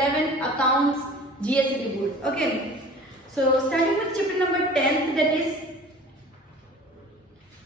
11 accounts GST board. Okay, so starting with chapter number 10, that is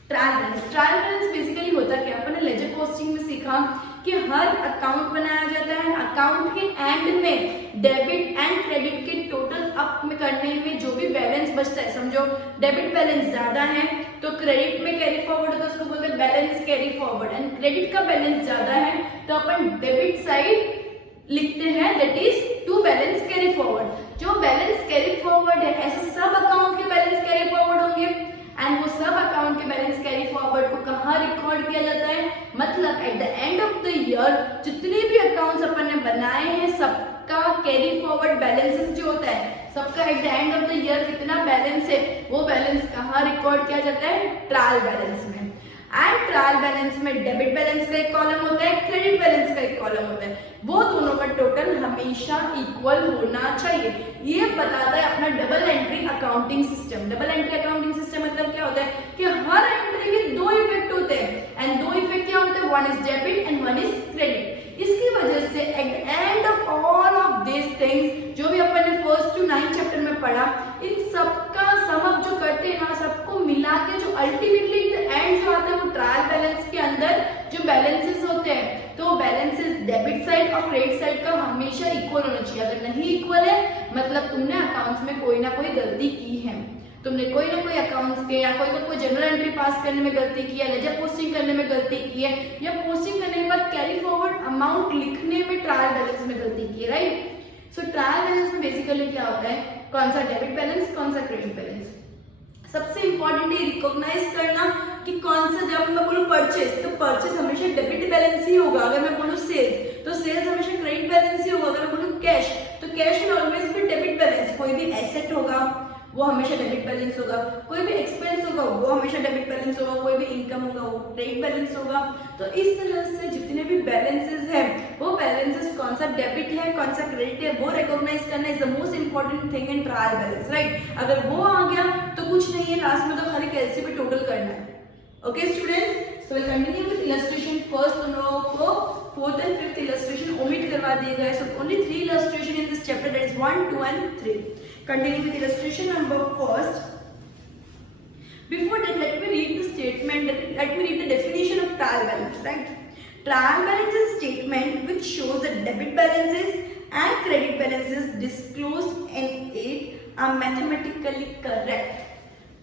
trial balance. Trial balance basically होता क्या, अपन ने ledger posting में सीखा कि हर अकाउंट बनाया जाता है. अकाउंट के एंड में डेबिट एंड क्रेडिट के टोटल अप में करने में जो भी बैलेंस बचता है, समझो डेबिट बैलेंस ज्यादा है तो क्रेडिट में कैरी फॉरवर्ड होता है, उसको बोलते हैं balance carry forward. And credit का बैलेंस ज्यादा है तो अपन डेबिट साइड लिखते हैं, that is to balance carry forward. जो बैलेंस कैरी फॉरवर्ड है ऐसे सब अकाउंट के बैलेंस कैरी फॉरवर्ड होंगे एंड वो सब अकाउंट के बैलेंस कैरी फॉरवर्ड को कहाँ रिकॉर्ड किया जाता है, मतलब at the end of the year जितने भी अकाउंट्स अपन ने बनाए हैं सबका कैरी फॉरवर्ड बैलेंसेस जो होता है, सबका at the end of the year कितना बैलेंस है वो बैलेंस कहाँ रिकॉर्ड किया जाता है, ट्रायल बैलेंस में. एंड ट्रायल बैलेंस में डेबिट बैलेंस का एक कॉलम होता है, क्रेडिट बैलेंस का एक कॉलम होता है. वो दोनों का टोटल हमेशा इक्वल होना चाहिए. ये बताता है अपना double entry accounting system. Double entry accounting system मतलब क्या होता है कि हर एंट्री के दो इफेक्ट होते हैं एंड दो इफेक्ट क्या होते हैं, one is debit and one is credit. इसकी वजह से at the end of all of this things जो भी अपन ने फर्स्ट टू 9 चैप्टर में पढ़ा, इन सबका सम अप जो करते हैं ना, सबको मिला के जो अल्टीमेटली एंड जो आता है वो ट्रायल बैलेंस के अंदर जो बैलेंसेस होते हैं, तो बैलेंसेस डेबिट साइड और क्रेडिट साइड का हमेशा इक्वल होना चाहिए. अगर नहीं इक्वल है मतलब तुमने अकाउंट्स में कोई ना कोई गलती की है, तुमने कोई ना कोई अकाउंट्स के या कोई ना कोई जनरल एंट्री पास करने में गलती की है, लेजर पोस्टिंग करने में गलती की है, या पोस्टिंग करने के बाद कैरी फॉरवर्ड अमाउंट लिखने में ट्रायल बैलेंस में गलती की है, राइट. सो ट्रायल बैलेंस में बेसिकली क्या होता है, कौन सा डेबिट बैलेंस कौन सा क्रेडिट बैलेंस. सबसे इंपॉर्टेंट है रिकॉग्नाइज करना कि कौन सा, जब मैं बोलूं परचेस तो परचेस हमेशा डेबिट बैलेंस ही होगा. अगर मैं बोलूं सेल्स तो सेल्स हमेशा क्रेडिट बैलेंस ही होगा. अगर मैं बोलूं कैश तो cash will always B debit balance. कोई भी एसेट होगा वो हमेशा डेबिट बैलेंस होगा, कोई भी एक्सपेंस होगा वो हमेशा डेबिट बैलेंस होगा, कोई भी इनकम होगा वो क्रेडिट बैलेंस होगा. तो इस तरह से जितने भी बैलेंसेस हैं वो बैलेंसेस कौन सा डेबिट है कौन सा क्रेडिट है वो रिकॉग्नाइज करना is the most important thing in trial balance, right. अगर वो आ गया तो कुछ नहीं है, लास्ट में तो खाली कैलसी पे टोटल करना है. Okay students, so will continue with illustration. First तुम लोगों को fourth and fifth illustration omit करवा दिए गए, so only 3 illustration in this chapter, that is 1, 2 and 3. Continue with illustration number first. Before that, let me read the statement. Let me read the definition of trial balance. Right? Trial balance is a statement which shows that debit balances and credit balances disclosed in it are mathematically correct.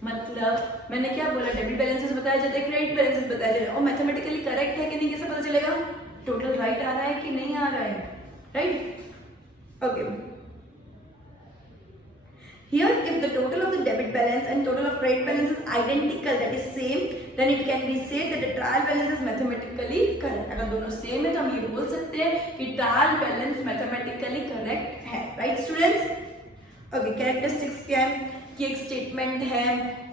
मतलब मैंने क्या बोला, debit balances बताया जाता है, credit balances बताया जाता है, और मैथमेटिकली करेक्ट है कि नहीं कैसे पता चलेगा, टोटल राइट आ रहा है कि नहीं आ रहा है, right. Okay. Here, if the total of the debit balance and total of credit balance is identical, that is same, then it can be said that the trial balance is mathematically correct. अगर दोनों same है तो हम ये बोल सकते हैं कि ट्रायल बैलेंस मैथमेटिकली करेक्ट है, राइट स्टूडेंट्स. ओके, कैरेक्टरिस्टिक्स क्या है कि एक स्टेटमेंट है,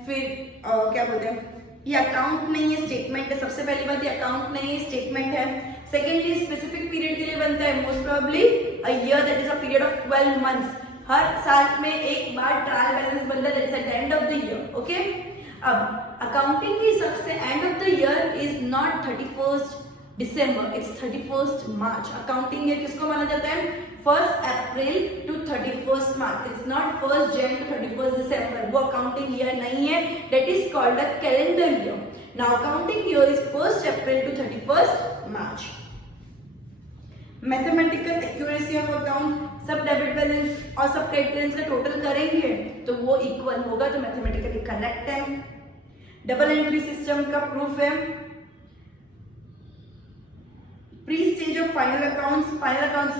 फिर क्या बोलते हैं, ये अकाउंट नहीं है स्टेटमेंट है. सबसे पहली बात ये अकाउंट नहीं है स्टेटमेंट है. सेकेंडली स्पेसिफिक पीरियड के लिए बनता है, most probably a year, that is a period of 12 months. हर साल में एक बार ट्रायल बैलेंस बनता है, that is at the end of the year. Okay, अब अकाउंटिंग की सबसे end of the year is not 31st December, it's 31st March. Accounting year किसको माना जाता है, 1st April to 31st March. It's not 1st Jan to 31st December. वो accounting year नहीं है, that is called a calendar year. Now accounting year is 1st April to 31st March. Mathematical accuracy of account, सब debit balance और सब credit balance का total करेंगे तो वो इक्वल होगा, तो मैथमेटिकली करेक्ट है. डबल एंट्री सिस्टम का प्रूफ है. Pre stage of final accounts. Final accounts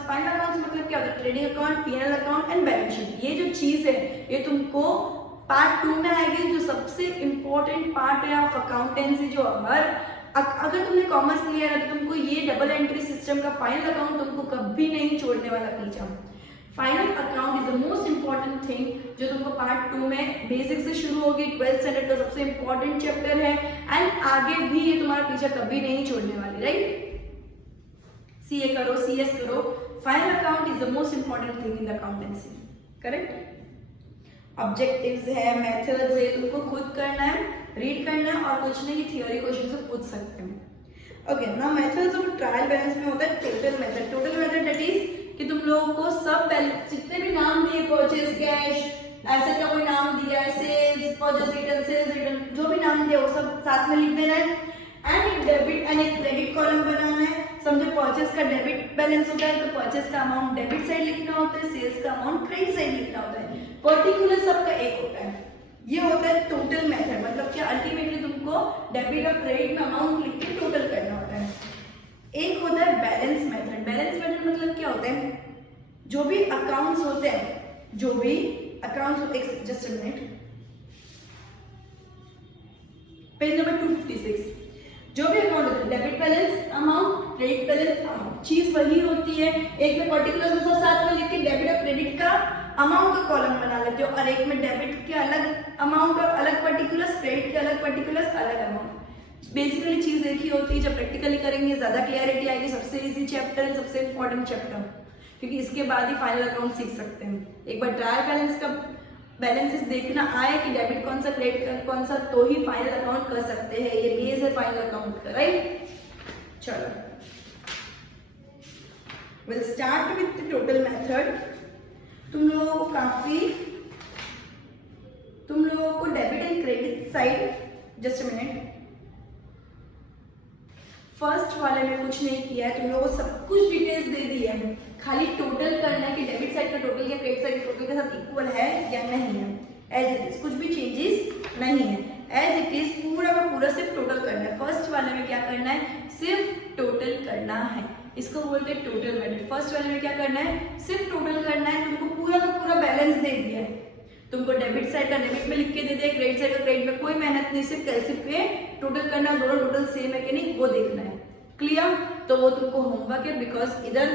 मतलब क्या होता है, trading account, PNL account and balance sheet. ये जो चीज है ये तुमको पार्ट 2 में आएगी, जो सबसे इंपॉर्टेंट पार्ट है ऑफ अकाउंटेंसी. जो अगर तुमने कॉमर्स लिया है तो तुमको ये डबल एंट्री सिस्टम का फाइनल अकाउंट तुमको कभी नहीं छोड़ने वाला पीछा. Final account is the most important thing जो तुमको पार्ट 2 में बेसिक से शुरू होगी. 12th स्टैंडर्ड का सबसे इंपॉर्टेंट चैप्टर है एंड आगे भी ये तुम्हारा पीछा कभी नहीं छोड़ने वाली, राइट. सीए करो, सीएस करो, final account is the most important thing in the accountancy, correct. Objectives है, मेथड्स है, तुमको खुद करना है, रीड करना है और कुछ नहीं थियोरी क्वेश्चन से पूछ सकते हैं. Okay, now methods of trial balance में होता है total method. Total method that is कि तुम लोगों को सब जितने भी नाम दिए, परचेज कैश, एसेट का कोई नाम दिया है, sales, purchase return, sales return, जो भी नाम दिया वो सब साथ में लिख देना है। एंड एक डेबिट एंड एक क्रेडिट कॉलम बनाना है। समझो परचेज का डेबिट बैलेंस होता है तो परचेज का अमाउंट डेबिट साइड लिखना होता है, सेल्स का अमाउंट क्रेडिट साइड लिखना होता है। पर्टिकुलर सबका एक होता है। ये होता है टोटल मेथड, मतलब क्या अल्टीमेटली तुमको डेबिट और क्रेडिट में अमाउंट लिख के टोटल करना होता है। एक होता है बैलेंस मेथड। बैलेंस मेथड मतलब क्या होता है, जो भी अकाउंट्स होते हैं, जो भी अकाउंट्स होते हैं, just a minute, page number 256, जो भी अकाउंट होता है, debit balance amount, credit balance amount, चीज वही होती है। एक में पर्टिकुलर सब साथ में लिख के डेबिट और क्रेडिट का अमाउंट का कॉलम बना लेते हो, और एक में डेबिट के अलग अमाउंट और अलग पर्टिकुलर्स, क्रेडिट के अलग पर्टिकुलर्स, अलग अमाउंट। बेसिकली चीज एक ही होती है। जब प्रैक्टिकली करेंगे ज्यादा क्लियरिटी आएगी। सबसे इजी चैप्टर है, सबसे इंपॉर्टेंट चैप्टर, क्योंकि इसके बाद ही फाइनल अकाउंट सीख सकते हैं। एक बार ट्रायल बैलेंस का बैलेंसेस देखना आए कि डेबिट कौन सा, क्रेडिट कौन सा, तो ही फाइनल अकाउंट कर सकते हैं। ये बेस है फाइनल अकाउंट का, राइट। चलो, will start with the total method. तुम लोगों को debit and credit side, just a minute, first वाले में कुछ नहीं किया है, तुम लोगों को सब कुछ डिटेल्स दे दी है। खाली टोटल करना है कि डेबिट साइड का टोटल या क्रेडिट साइड का टोटल के साथ इक्वल है या नहीं है। एज इट इज, कुछ भी चेंजेस नहीं है, एज इट इज पूरा का पूरा सिर्फ टोटल करना है। फर्स्ट वाले में क्या करना है, सिर्फ टोटल करना है, इसको बोलते हैं टोटल मेथड। फर्स्ट वाले में क्या करना है, सिर्फ टोटल करना है। तुमको पूरा का पूरा बैलेंस दे दिया है, तुमको डेबिट साइड का डेबिट में लिख के दे दिया, क्रेडिट साइड का क्रेडिट में, कोई मेहनत नहीं, सिर्फ कैलसी पे टोटल करना, दोनों टोटल सेम है कि नहीं वो देखना है। क्लियर? तो वो तुमको होमवर्क है, बिकॉज इधर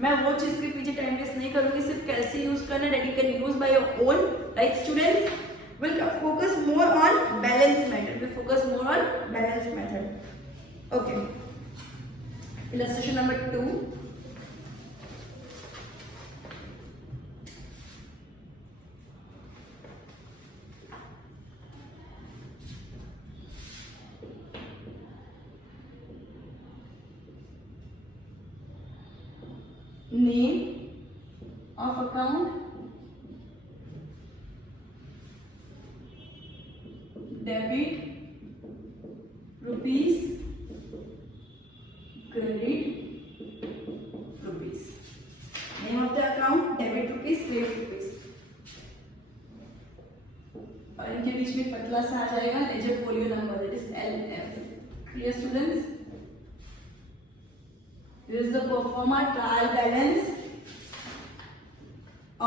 मैं वो चीज के पीछे टाइम वेस्ट नहीं करूंगी, सिर्फ कैलसी यूज करना, that you can use by your own, right students. Will focus more on balance method, will focus more on balance method. Okay, illustration number 2। Name of account, debit rupees, credit rupees. Name of the account, debit rupees, credit rupees. और इनके बीच में पतला सा आ जाएगा ledger folio number, that is LF. Clear students? This is the performer trial balance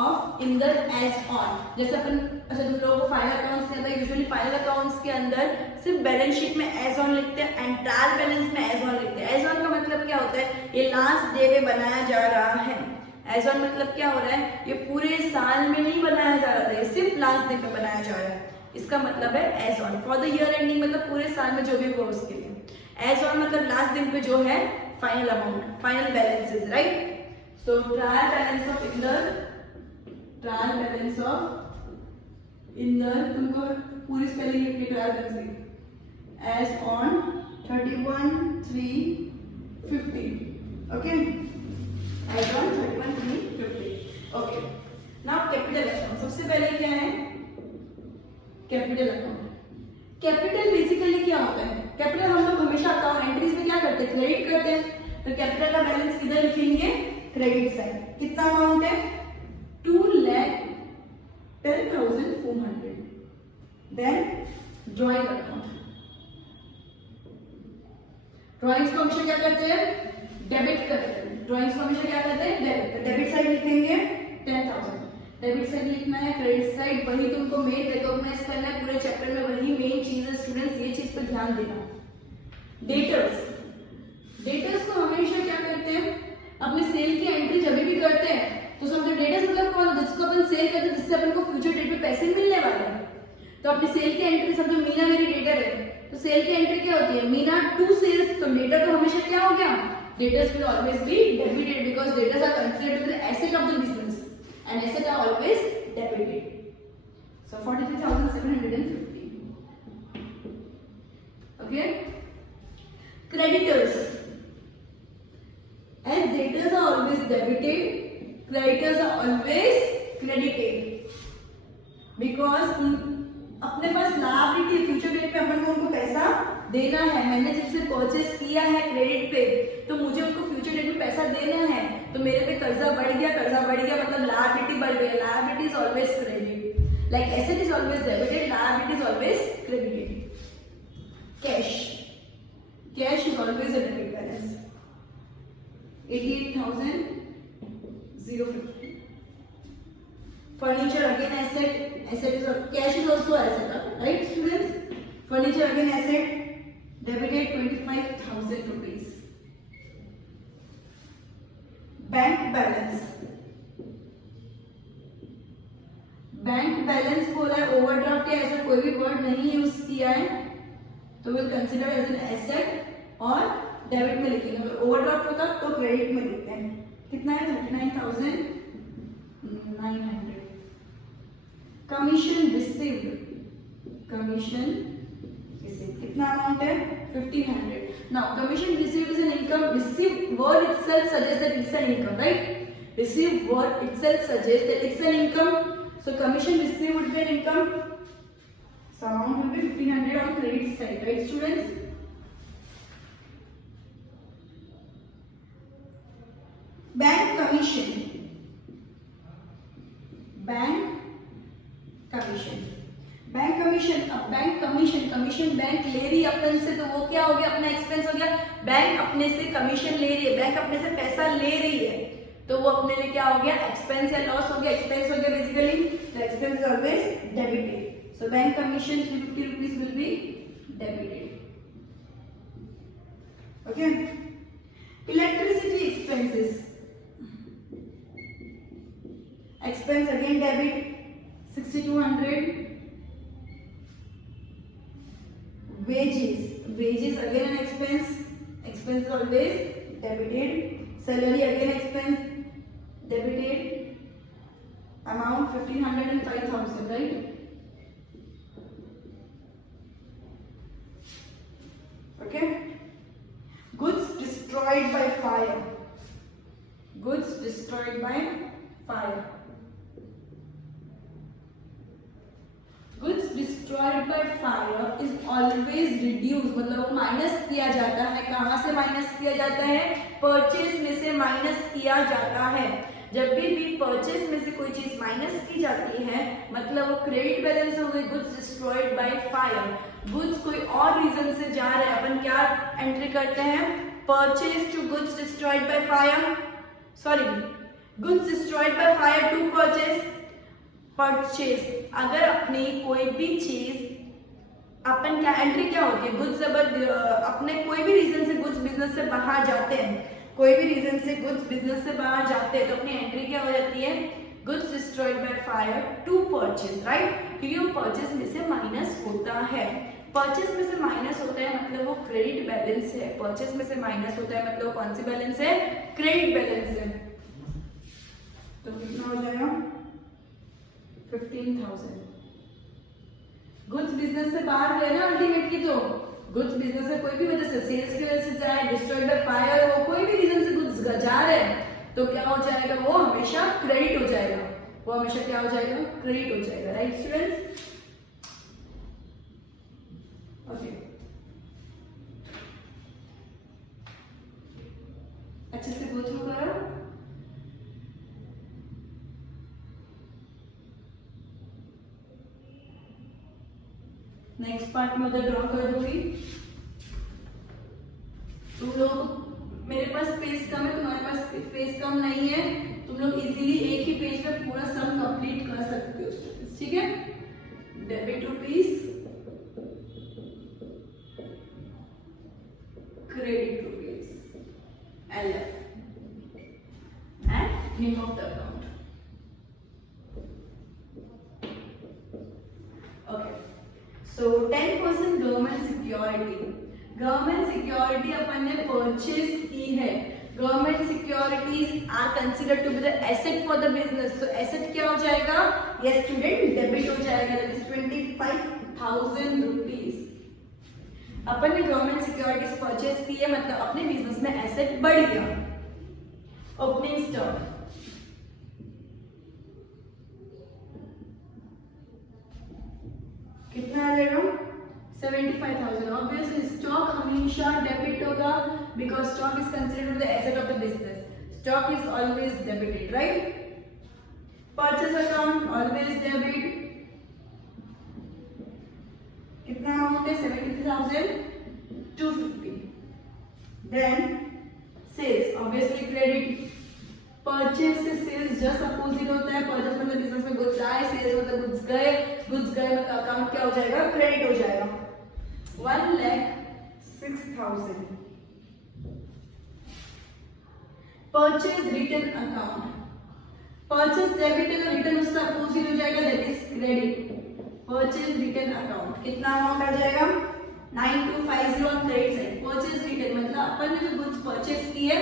of in the as on. जैसे अपन, अच्छा तुम लोगों को फाइनल अकाउंट्स के अंदर, यूजुअली फाइनल अकाउंट्स के अंदर सिर्फ बैलेंस शीट में एज ऑन लिखते हैं एंड ट्रायल बैलेंस में एज ऑन लिखते हैं। एज ऑन का मतलब क्या होता है, ये लास्ट डे में बनाया जा रहा है। एज ऑन मतलब क्या हो रहा है, ये पूरे साल में नहीं बनाया जा रहा था, ये सिर्फ लास्ट डे में बनाया जा रहा है। इसका मतलब है as on. For the year ending मतलब पूरे साल में जो भी हुआ उसके लिए। एज ऑन मतलब लास्ट दिन पे जो है final amount, final balances, right. So trial balance of Inder, trial balance of Inder, तुमको पूरी स्पेलिंग लिखनी, trial balance as on 31/3/15, okay, as on 31/3/15, okay. Now capital account, सबसे पहले क्या है कैपिटल अकाउंट। कैपिटल बेसिकली क्या होता है, कैपिटल हम लोग हमेशा अकाउंट एंट्रीज में क्या करते हैं, क्रेडिट करते हैं। तो कैपिटल का बैलेंस किधर लिखेंगे, क्रेडिट साइड। कितना अमाउंट है, 2,10,400। देन ड्रॉइंग अकाउंट, ड्रॉइंग्स को हमेशा क्या करते हैं, डेबिट करते हैं। ड्रॉइंग्स को हमेशा क्या करते हैं, डेबिट। डेबिट साइड लिखेंगे 10,000, डेबिट साइड लिखना है। क्रेडिट साइड वही तुमको मेन रिकॉग्नाइज करना है, पूरे चैप्टर में वही मेन चीज है स्टूडेंट्स, ये चीज पर ध्यान देना। डेटर्स, डेटर्स को हमेशा क्या करते हैं, अपने सेल की एंट्री जब भी करते हैं तो समझो डेटर्स मतलब कौन, जिसको अपन सेल करते हैं, जिससे अपन को फ्यूचर डेट पे पैसे मिलने वाले हैं। तो अपनी सेल की एंट्री, समझो मीना मेरी डेटर है, तो सेल की एंट्री क्या होती है, मीना टू सेल्स, तो डेटर तो हमेशा क्या हो गया, debtors will always be debited, because debtors are considered to be the asset of the business and assets are always debited. So 43,750. Okay. Creditors, as debtors are always debited, creditors are always credited because अपने पास liability future date पे अपन को उनको पैसा देना है। मैंने जिससे purchase किया है क्रेडिट पे तो मुझे उनको फ्यूचर डेट में पैसा देना है, तो मेरे पे कर्जा बढ़ गया मतलब लायबिलिटी बढ़ गई। Liability is always credit, like asset is always debited, liability is always credited. Cash is always a debit balance 88,050। Furniture again asset is cash is also asset, right students? Furniture again asset, debited 25,000 rupees. Bank balance बोला है, overdraft या ऐसा कोई भी word नहीं use किया है तो will consider as an asset और डेबिट में लिखेंगे। अगर ओवरड्राफ्ट होता तो क्रेडिट में लिखते हैं। कितना है? 39,900। कमीशन रिसीव्ड कितना अमाउंट है? 1,500। Now commission received is an income. Receive word itself suggest that it's an income, right? Receive word itself suggest that it's an income, so commission received would be an income, so amount will be 1,500 on credit side, right students? Bank commission अब bank commission bank ले रही है अपन से, तो वो क्या हो गया? अपना एक्सपेंस हो गया। बैंक अपने से कमीशन ले रही है, बैंक अपने से पैसा ले रही है, तो वो अपने लिए क्या हो गया? एक्सपेंस या लॉस हो गया? एक्सपेंस हो गया basically, the expense is always debited. So bank commission 350 rupees will be debited. Okay, electricity expense again debit 6,200। wages again an expense is always debited। salary again expense debited, amount 1,500 and 5,000, right? Okay, goods destroyed by fire is always reduced, मतलब वो minus किया जाता है। कहाँ से minus किया जाता है? परचेज में से माइनस किया जाता है। जब भी परचेज में से कोई चीज माइनस की जाती है मतलब वो क्रेडिट बैलेंस हो गई। Goods destroyed by fire, goods कोई और रीजन से जा रहे हैं, अपन क्या एंट्री करते हैं? Purchase to goods destroyed by fire, sorry goods destroyed by fire to purchase. अगर अपनी कोई भी चीज अपन क्या एंट्री क्या होती है? गुड्स अगर अपने कोई भी रीजन से गुड्स बिजनेस से बाहर जाते हैं, तो अपनी एंट्री क्या हो जाती है? Goods destroyed by fire to purchase, right? क्योंकि वो परचेज में से माइनस होता है। परचेज में से माइनस होता है मतलब वो क्रेडिट बैलेंस है। परचेज में से माइनस होता है मतलब कौन सी बैलेंस है? क्रेडिट बैलेंस है। तो कितना हो जाएगा? 15,000। गुड्स बिजनेस से बाहर गए ना अल्टीमेटली, तो गुड्स बिजनेस से कोई भी वजह से, सेल्स की वजह से जाए, डिस्ट्रॉयड बाय फायर हो, कोई भी रीजन से गुड्स जा रहे हैं तो क्या हो जाएगा? वो हमेशा क्रेडिट हो जाएगा। वो हमेशा क्या हो जाएगा? क्रेडिट हो जाएगा, राइट स्टूडेंट्स? ओके, अच्छे से गो थ्रू करो। नेक्स्ट पार्ट में उधर ड्रॉ कर दूंगी। तुम लोग, मेरे पास स्पेस कम है, तुम्हारे पास स्पेस कम नहीं है, तुम लोग इजीली एक ही पेज पे पूरा सम कंप्लीट कर सकते हो, ठीक है? Debit rupees, credit rupees, LF and name of the account. Okay. So 10% government security अपन ने परचेज की है। Government securities are considered to be the asset for the business. So asset क्या हो जाएगा? यस स्टूडेंट, डेबिट हो जाएगा, that is 25,000 rupees. अपन ने गवर्नमेंट सिक्योरिटीज परचेज की है मतलब अपने बिजनेस में एसेट बढ़ गया। ओपनिंग स्टॉक कितना आ जाएगा 75,000। ऑब्वियसली स्टॉक हमेशा डेबिट होगा because stock is considered the asset of the business, stock is always debited, right. Purchase account always debit, कितना अमाउंट है 73,250। Then sales obviously credit, purchase से सेल्स जस्ट अपोजिट होता है, परचेज मतलब business में goods आए, sales मतलब goods गए मतलब अकाउंट क्या हो जाएगा क्रेडिट हो जाएगा। 1,06,000 purchase return account, purchase debit है तो रिटर्न उसका अपोजिट हो जाएगा that is credit. Purchase return account कितना अमाउंट आ जाएगा 9250 on credit side. Purchase return मतलब अपन ने जो गुड्स परचेज किए,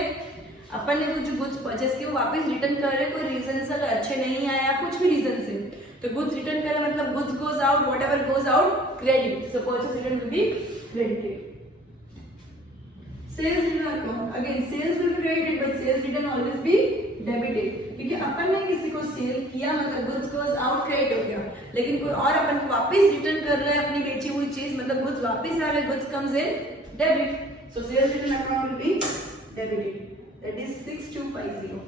अपन ने जो गुड्स परचेज किए वो वापस रिटर्न कर रहे, कोई रीजन से अगर अच्छे नहीं आया कुछ भी रीजन से तो गुड्स रिटर्न करें मतलब goods goes out, whatever goes out credit, so purchase return will be credited. Sales return account again sales will be credited but sales return always be debited, क्योंकि अपन ने किसी को सेल किया मतलब गुड्स गोज आउट क्रेडिट हो गया, लेकिन कोई और अपन को वापस रिटर्न कर रहा है अपनी बेची हुई चीज मतलब गुड्स वापस आ रहे, goods comes in debit, so sales return account will be debited, that is 6250।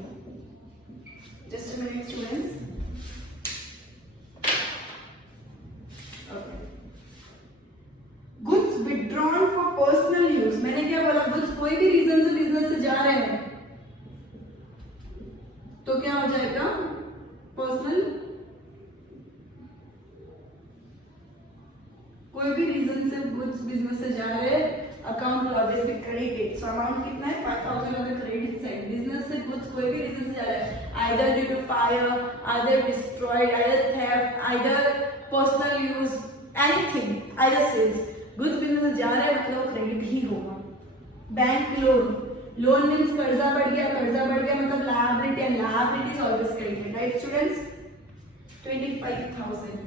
Just a minute students. Goods withdrawn for personal use, मैंने क्या बोला गुड्स कोई भी रीजन से बिजनेस से जा रहे हैं तो क्या हो जाएगा पर्सनल, कोई भी रीजन से गुड्स बिजनेस से जा रहे हैं account always be credited. So amount कितना है 5,000 on the credit side. Business से गुड्स कोई भी रीजन से जा रहा है either due to fire, either destroyed, either theft, either personal use, anything, either sales, goods business से जा रहा है मतलब क्रेडिट ही होगा। बैंक लोन, लोन मीन्स कर्जा बढ़ गया मतलब liability and liability is always credited, right students. 25,000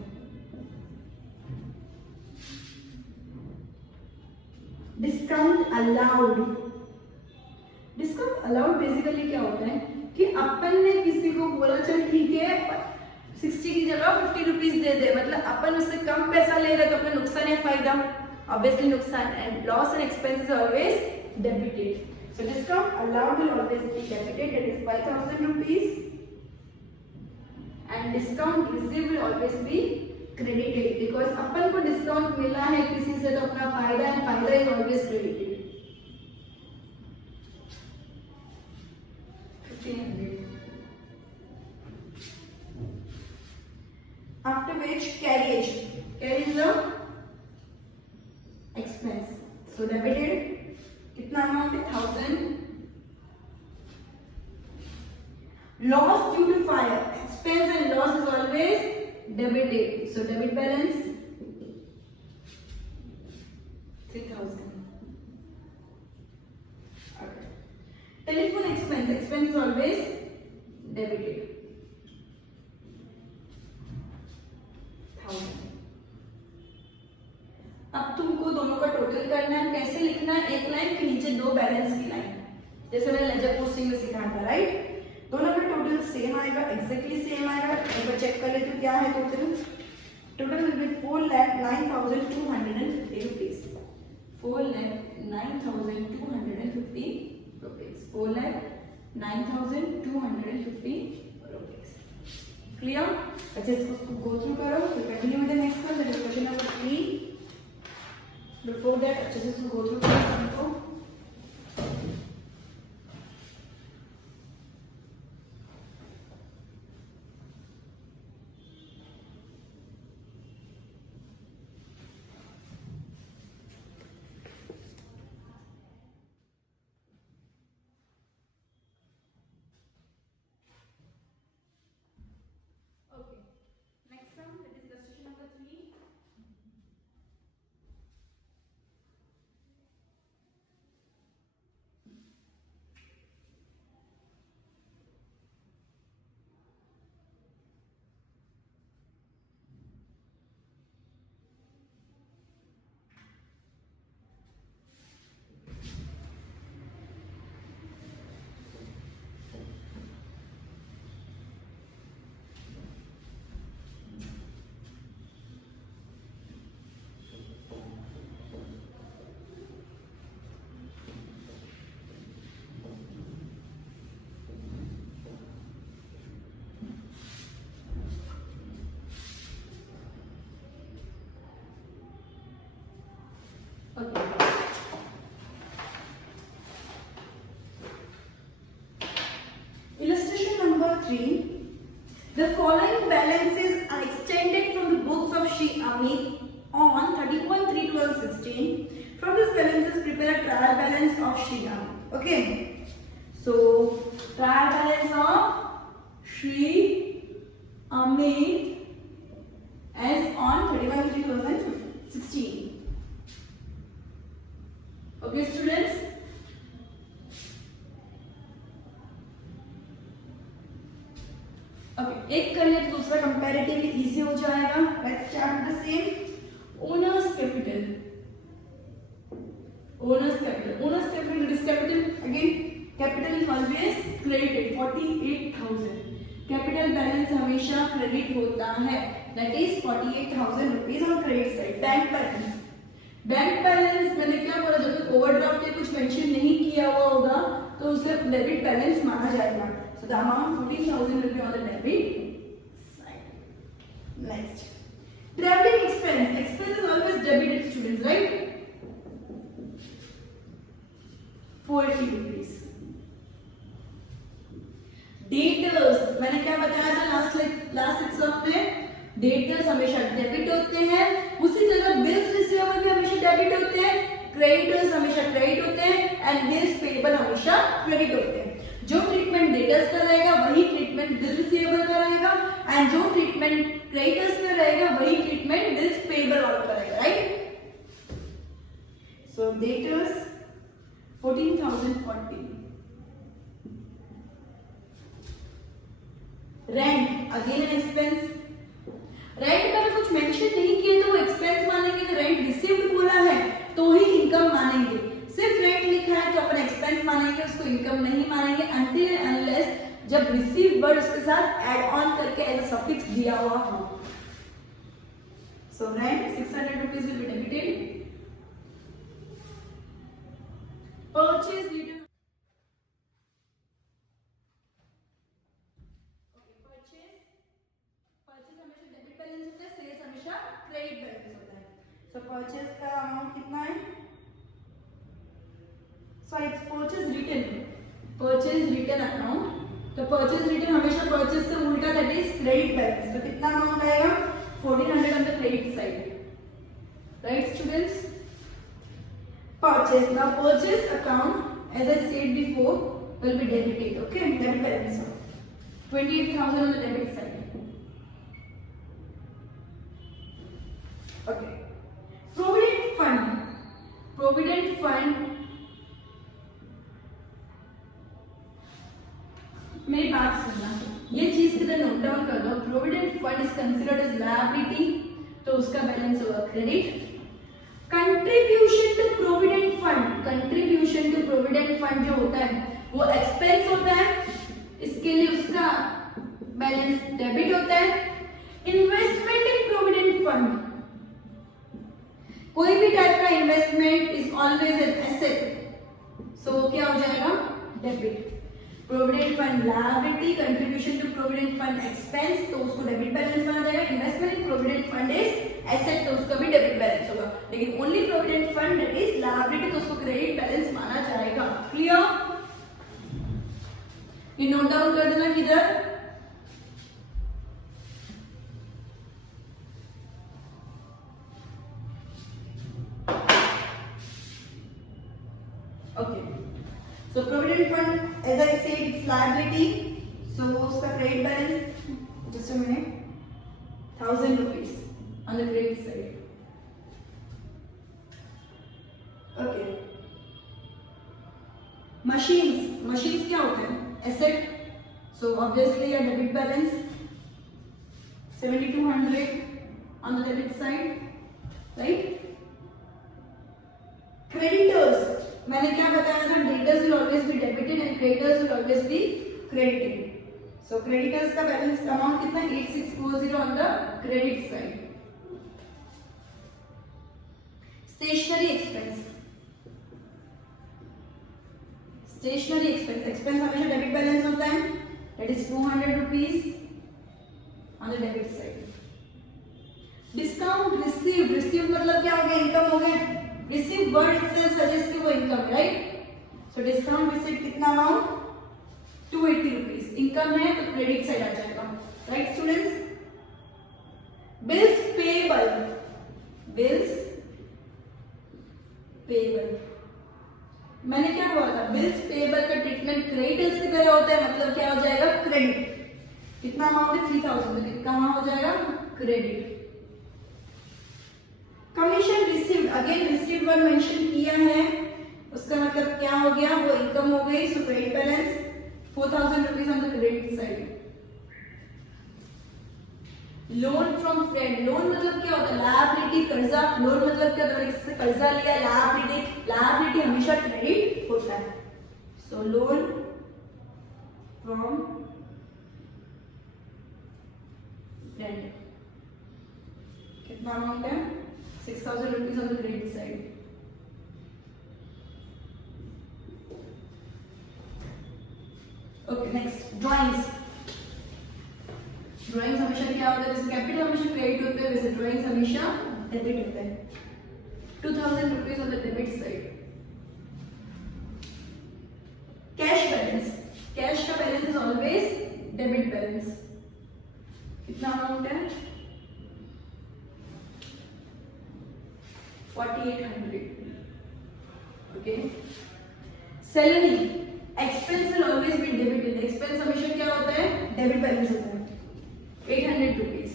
discount allowed, discount allowed basically क्या होता है कि अपन ने किसी को बोला चल ठीक है 60 की जगह 50 रुपीज दे दे, मतलब अपन उससे कम पैसा ले रहे तो अपना नुकसान है फायदा, ऑब्वियसली नुकसान, and loss and expenses always debited, so discount allowed will always be debited, that is 5,000 rupees, and discount received will always be credited because अपन को डिस्काउंट मिला है किसी से तो अपना फायदा एंड फायदा is always credited. 1500 after which carriage is the expense, so debited कितना अमाउंट है 1000। loss due to fire, expense and loss is always debited, so debit balance 3,000. Okay. Telephone expense is always debited 1000. अब तुमको दोनों का total करना है, कैसे लिखना है, एक लाइन फिर नीचे दो बैलेंस की लाइन, जैसे मैंने लेजर पोस्टिंग में सिखाया था, राइट। दोनों का टोटल सेम आएगा, एग्जैक्टली सेम आएगा। एक बार चेक कर लेते हो क्या है total will be 4,09,250 rupees, 4,09,250 rupees, 4,09,250 rupees. Clear? अच्छा इसको गो थ्रू करो, continue with the next one, that is question number 3। Before that अच्छे से इसको गो थ्रू करो सबको। 3. The following balances are extended from the books of Shri Amit on 31/3/2016. From this balances, prepare a trial balance of Shri Amit. Okay. So trial balance of Shri Amit as on 31/3/2016. Okay, students. Okay, एक करने तो दूसरा comparatively easy हो जाएगा. Let's start with the same. Owner's capital. Owner's capital. This capital again. Capital is always credited. 48,000. Capital balance हमेशा credit होता है. That is 48,000 rupees on credit side. Bank balance. Bank balance मैंने क्या बोला, जब तक ओवरड्राफ्ट या कुछ मेंशन नहीं किया हुआ होगा तो उसे डेबिट बैलेंस माना जाएगा. So the amount 14,000 will be on the debit side. Next, traveling expense. Expense is always debited, students, right? 480 rupees. Debtors, मैंने क्या बताया था लास्ट एग्जाम में, डेटर्स हमेशा डेबिट होते हैं. उसी तरह बिल्स रिसीवेबल भी हमेशा डेबिट होते हैं, क्रेडिटर्स हमेशा क्रेडिट होते हैं एंड बिल्स पेएबल हमेशा क्रेडिट होते हैं. जो ट्रीटमेंट डेटर्स का रहेगा वही ट्रीटमेंट बिल रिसीवेबल का रहेगा एंड जो ट्रीटमेंट क्रेडिटर्स का रहेगा वही ट्रीटमेंट बिल्स पेएबल वाला का रहेगा, right? So debtors 14,040. Rent again an expense. Rent का कुछ मेंशन नहीं किया तो वो एक्सपेंस मानेंगे. तो रेंट रिसीव्ड बोला है तो ही इनकम मानेंगे. सिर्फ रेंट लिखा है तो अपन एक्सपेंस मानेंगे, उसको इनकम नहीं मानेंगे अनटिल अनलेस जब रिसीव वर्ड उसके साथ ऐड ऑन करके एज अ सफिक्स दिया हुआ हो. So rent 600 rupees will be debited. Purchase return. Credit balance होता है. सो परचेज का अमाउंट कितना है? So it's purchase return account. तो परचेज रिटर्न हमेशा परचेज से उल्टा, दैट इज क्रेडिट बैलेंस. तो कितना अमाउंट आएगा? 1400 on the credit side, right students? Purchase, now purchase account as I said before will be debited. Okay, debit balance 28,000 on the debit side. Okay. Provident fund मेरी बात सुनना, ये चीज किधर note down कर दो. Provident fund is considered as liability, तो उसका बैलेंस होगा credit. Contribution to provident fund जो होता है वो एक्सपेंस होता है, इसके लिए उसका बैलेंस डेबिट होता है. इन्वेस्टमेंट इन प्रोविडेंट फंड, कोई भी टाइप का investment is always an asset, so क्या हो जाएगा? Debit. Provident fund liability, contribution to provident fund expense, तो उसको डेबिट बैलेंस माना जाएगा. Investment in provident fund is asset, तो उसका भी डेबिट बैलेंस होगा. लेकिन only provident fund is liability, तो उसको क्रेडिट बैलेंस माना जाएगा. क्लियर? ये नोट डाउन कर देना किधर. Okay, so provident fund, as I said, it's liability. So उसका credit balance, just a minute, 1,000 rupees on the credit side. Okay. Machines क्या होते हैं? Asset. So obviously a debit balance 7,200 on the debit side, right? Creditors, मैंने क्या बताया था? Debtors will always be debited and creditors will always be credited. So creditors का balance amount कितना? 8,640 on the credit side. Stationery expense. Expense हमेशा debit balance होता है. That is 200 rupees on the debit side. Discount received मतलब क्या हो गया? Income हो गया. Receive word itself suggests कि वो income, right? So discount receipt कितना amount? 280 रुपीज इनकम है तो क्रेडिट साइड आ जाएगा, right students. Bills payable, bills payable, मैंने क्या बोला था, बिल्स पेएबल का ट्रीटमेंट क्रेडिटर्स की तरह होता है, मतलब क्या हो जाएगा, क्रेडिट। कितना अमाउंट है 3000, तो कहां हो जाएगा, credit. Commission received, again received one mention किया है, उसका मतलब क्या हो गया, वो इनकम हो गई, सो credit balance 4000 rupees on the credit side. Loan from friend, loan मतलब क्या होता है, लायबिलिटी, कर्जा। लोन मतलब क्या होता है, किसी से कर्जा लिया, लायबिलिटी, लायबिलिटी हमेशा क्रेडिट होता है। सो लोन फ्रॉम फ्रेंड, कितना अमाउंट है, 6000 rupees on the credit side. Okay next, drawings. Drawings हमेशा क्या होता है, जैसे कैपिटल हमेशा क्रेडिट होते हैं, वैसे ड्राइंग्स हमेशा डेबिट होते हैं। 2000 rupees on the debit side. Cash balance, cash का balance is always debit balance. कितना अमाउंट है, 4800। Okay, salary, expense will always be debited, expense हमेशा क्या होता है, डेबिट बैलेंस होता है, 800 rupees.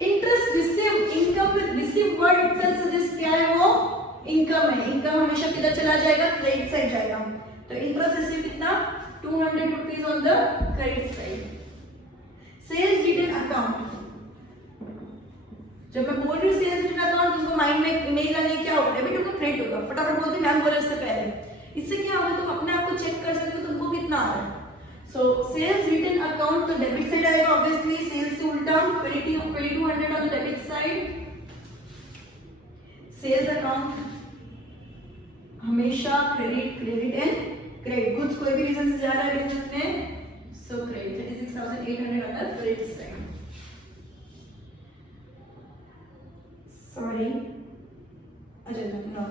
Interest receive, income with receive word itself suggest क्या है, वो इनकम है, इनकम हमेशा किधर चला जाएगा, क्रेडिट साइड जाएगा। तो इंटरेस्ट रिसीव कितना, 200 rupees on the credit side. Sales return account, जब मैं बोल रही हूँ सेल्स रिटर्न अकाउंट, तुमको माइंड में इमेज आने क्या होगा, डेबिट होगा, क्रेडिट होगा, फटाफट बोलते मैम बोले इससे पहले। इससे क्या होगा, तुम अपने आप को चेक कर सकते हो तुमको कितना आ रहा है। सो सेल्स रिटर्न अकाउंट तो डेबिट साइड आएगा ऑब्वियसली, सेल्स से उल्टा 2200 on the debit side. Sales account हमेशा credit, credit and credit. Goods कोई भी रीजन से जा रहा है बिजनेस में, so credit, 6800 on the credit side. Sorry, अच्छा नो,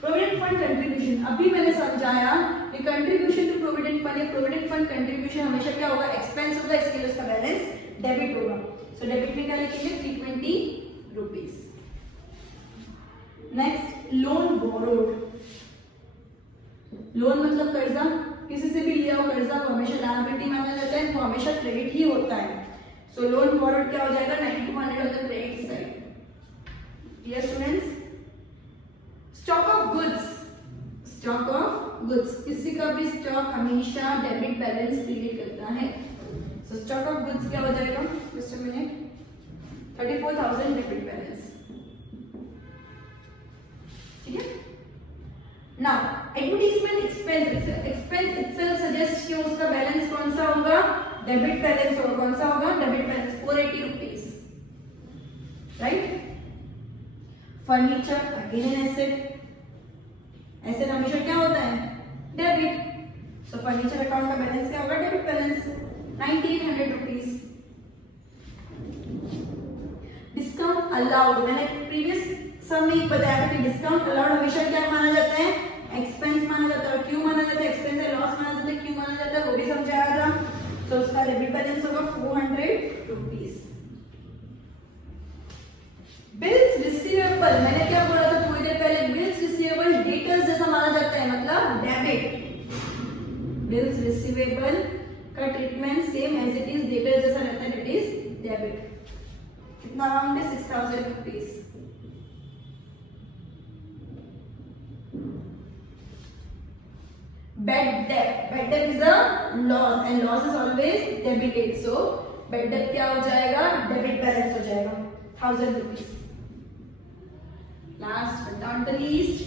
प्रोविडेंट फंड कंट्रीब्यूशन, अभी मैंने समझाया कि कंट्रीब्यूशन टू प्रोविडेंट फंड या प्रोविडेंट फंड कंट्रीब्यूशन हमेशा क्या होगा, एक्सपेंस होगा, इसके लिए उसका बैलेंस डेबिट होगा। सो डेबिट में क्या लिखेंगे, 320 rupees. Next, loan borrowed, loan मतलब कर्जा, किसी से भी लिया हो कर्जा, वो हमेशा लायबिलिटी माना जाता है, वो हमेशा क्रेडिट ही होता है। सो लोन बोरोड क्या हो जाएगा, 9200 on the credit side. Dear students, stock of goods, stock of goods, किसी का भी स्टॉक हमेशा डेबिट बैलेंस क्रिएट करता है। सो स्टॉक ऑफ गुड्स क्या हो जाएगा, just a minute, 34,000 debit balance, ठीक है। Now advertisement expense, expense itself suggest कि उसका बैलेंस कौन सा होगा, डेबिट बैलेंस होगा, कौन सा होगा, debit balance, 480 rupees, right. Furniture again an asset, asset हमेशा क्या होता है, डेबिट। सो फर्नीचर अकाउंट का बैलेंस क्या होगा, debit balance, 9800 rupees. Discount allowed, मैंने प्रीवियस सम में बताया था कि डिस्काउंट अलाउड हमेशा क्या माना जाता है, एक्सपेंस माना जाता है। और क्यों माना जाता है, एक्सपेंस है, लॉस माना जाता है, क्यों माना जाता है वो भी समझाया था। सो उसका डेबिट बैलेंस होगा 400 रुपीज। बिल्स रिसीवेबल, मैंने क्या बोला था थोड़ी देर पहले, बिल्स रिसीवेबल डेटर्स जैसा माना जाता है, मतलब डेबिट। बिल्स रिसीवेबल का treatment same as it is debtors जैसा रहता है, इट इज डेबिट। कितना अमाउंट है, 6000 rupees. Bad debt, bad debt is a loss and loss is always debited. So bad debt क्या हो जाएगा, डेबिट बैलेंस हो जाएगा 1000 rupees. Last but not the least,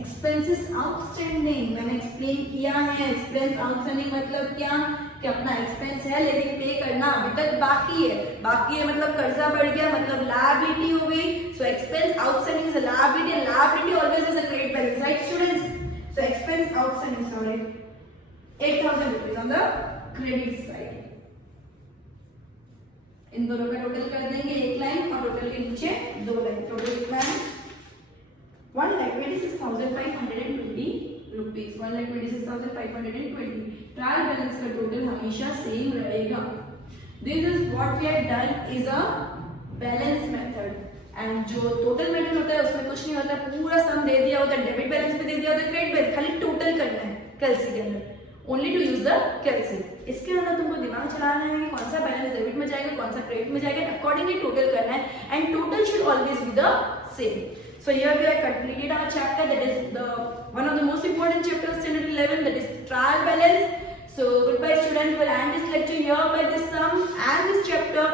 expenses outstanding, मैंने एक्सप्लेन किया है। एक्सपेंस आउटस्टैंडिंग मतलब क्या, कि अपना एक्सपेंस है लेकिन पे करना अभी तक बाकी है। बाकी है मतलब कर्जा बढ़ गया, मतलब लायबिलिटी हो गई। So expense outstanding is a liability, liability always is a credit balance, right students. So expense outstanding, sorry, 8000 rupees on the credit side. इन दोनों का टोटल कर देंगे एक लाइन और टोटल के नीचे दो लाइन। टोटल कितना है, 1,26,520 रुपीज, 1,26,520 6520. ट्रायल बैलेंस का टोटल हमेशा सेम रहेगा. This is what we have done is a balance method. And जो टोटल मेथड होता है उसमें कुछ नहीं होता, पूरा सम दे दिया होता है, डेबिट बैलेंस पे दे दिया होता है, क्रेडिट बैलेंस, खाली टोटल करना है कैलसी के अंदर. Only to use the कैलसी. इसके अंदर तुमको दिमाग चलाना है कि कौन सा बैलेंस डेबिट में जाएगा, कौन सा क्रेडिट में जाएगा, अकॉर्डिंगली टोटल करना है. And total should always be the same. So here we have completed our chapter, that is the one of the most important chapters of standard 11, that is trial balance. So goodbye students, we'll end this lecture here by this sum and this chapter.